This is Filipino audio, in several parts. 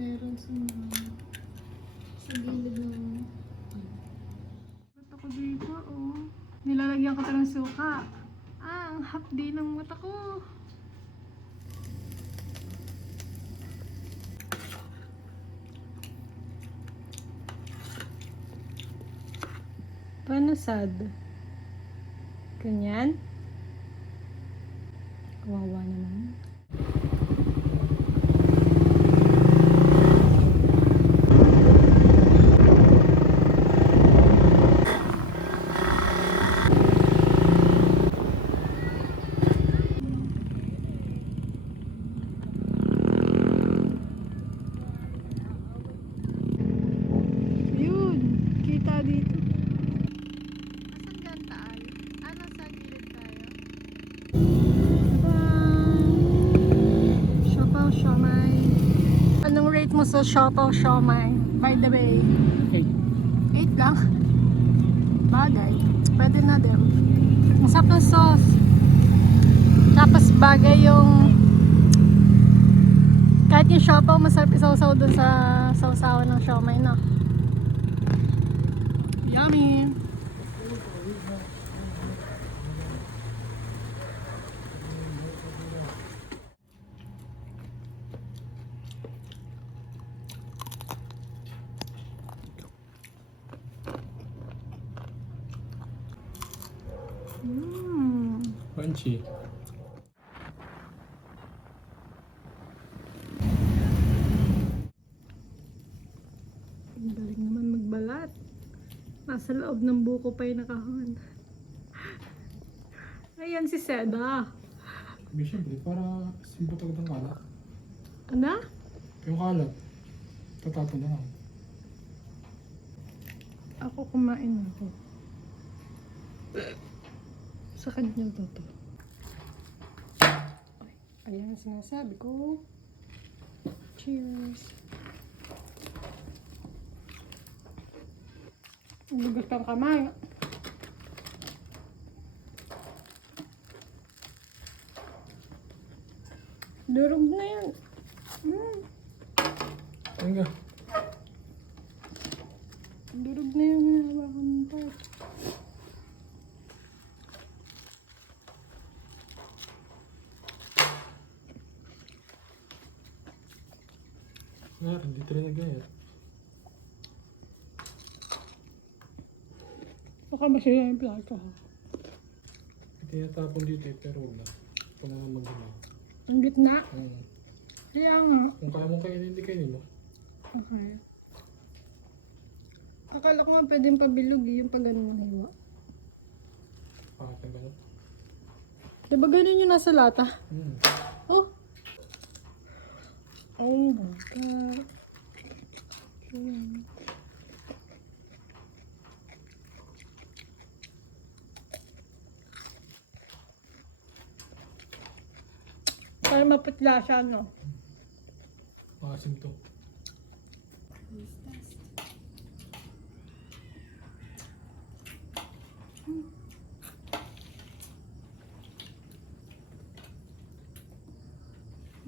Meron sa gilid ng... Mata ko dito, oh. Nilalagyan ko ito ng suka. Ah, ang hapdi ng mata ko. Paano sad? Ganyan? Kawawa naman. Yun, kita dito. Asan dyan taal? Ano sa gilid tayo? Siopaw siomai. Anong rate mo sa siopaw siomai? By the way. 8 lang? Bagay. Pwede na din. Masarap ng sauce. Tapos bagay yung kahit yung siopaw masarap isaw-saw dun sa sausawan ng siomai, no? Yummy! Crunchy. Ang galing naman magbalat. Nasa loob ng buko pa yung nakahon. Ayan si Seda. Hindi, syempre, para simple talagang kalat. Ano? Yung kalat, tatapo na lang. Ako kumain ako. Sa kanya to. Ay, ayan ang sinasabi ko. Cheers. Lugas kang kamay. Durog na yan. Ayun ka. Durog na yung hinahawakan mo pa. Nga, hindi talaga gaya. Baka masaya yung plato, ha? Tinatapon dito eh, pero wala. Ito na lang mag-gina. Ang gitna. Kaya nga. Kung kaya mong kainin, hindi kainin mo. Okay. Akala ko nga pwedeng pabilog yung pag ganun ang hiwa. Pakit na gano'n. Diba ganun yung nasa lata? Oh! Oh my God. Para maputla siya, no? Makasim to.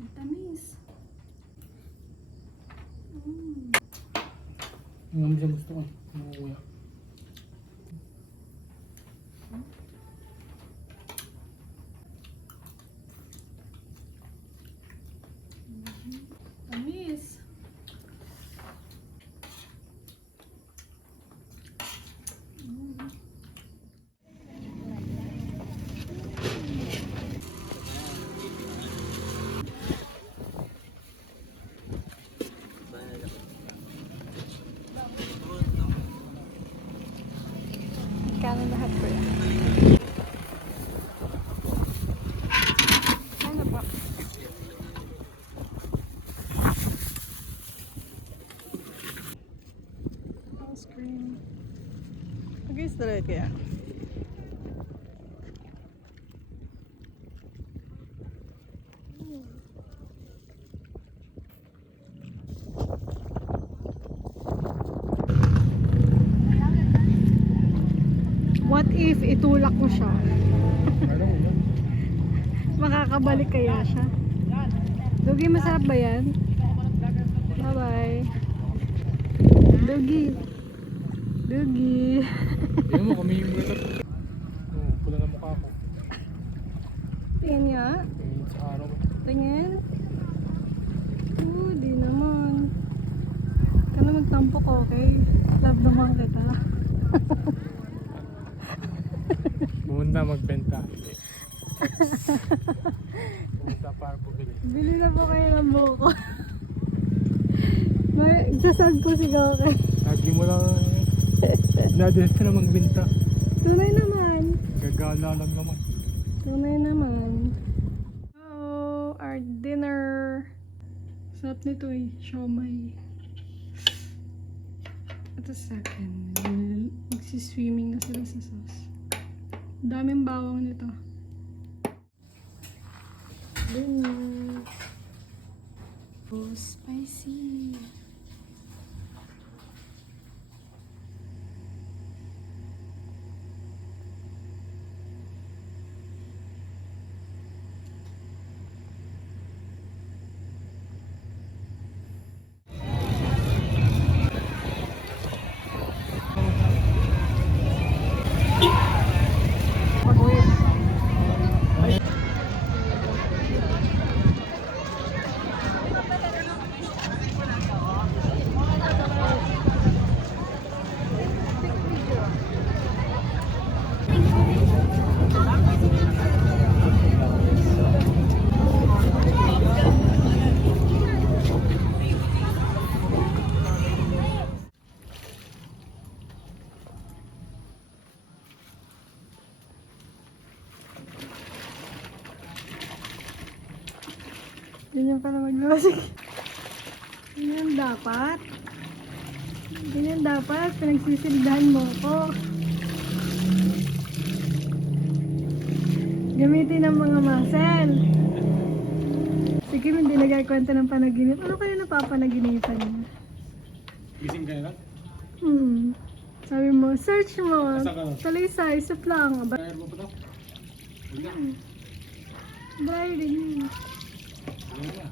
Matamis. Ang naman siya gusto ko. Mga kuya. Tamis. Magkano lahat po yan? Ano po? Ice cream. Mag-is talaga kaya? What if itulak mo siya? Ano mo yan? Makakabalik kaya siya? Dugi, masarap ba yan? Bye-bye. Dugi. Dugi. Tingnan mo, kami yung muna. Oo, pula na mukha ko. Tingin nga. Tingin sa araw. Tingin. Di naman. Ka na magtampok, okay? Love naman kita. Pumunta magbenta. Pumunta para pumili. Bili na po kayo ng buko. May sasad po si Goke. Lagi mo lang nadis ka na magbenta. Tunay naman. Gagala lang naman. Tunay naman. Oh, our dinner. Sarap nito eh. Siomay. At a second. Magsiswimming na sila sa sauce. Daming bawang nito. Dinner. Oh, spicy. Pag-uwi. Ganyan pala maglusik. Ganyan dapat. Ganyan dapat. Pinagsisildahan mo ko. Gamitin ang mga muscle. Sige, hindi nagkakwenta ng panaginip. Ano kaya napapanaginipan niya? Gising ka na lang? Sabi mo, search mo. Asa ka? Talisay, suplang. Kaya mo pa daw? Huwag na. Dry rin. Huwag na.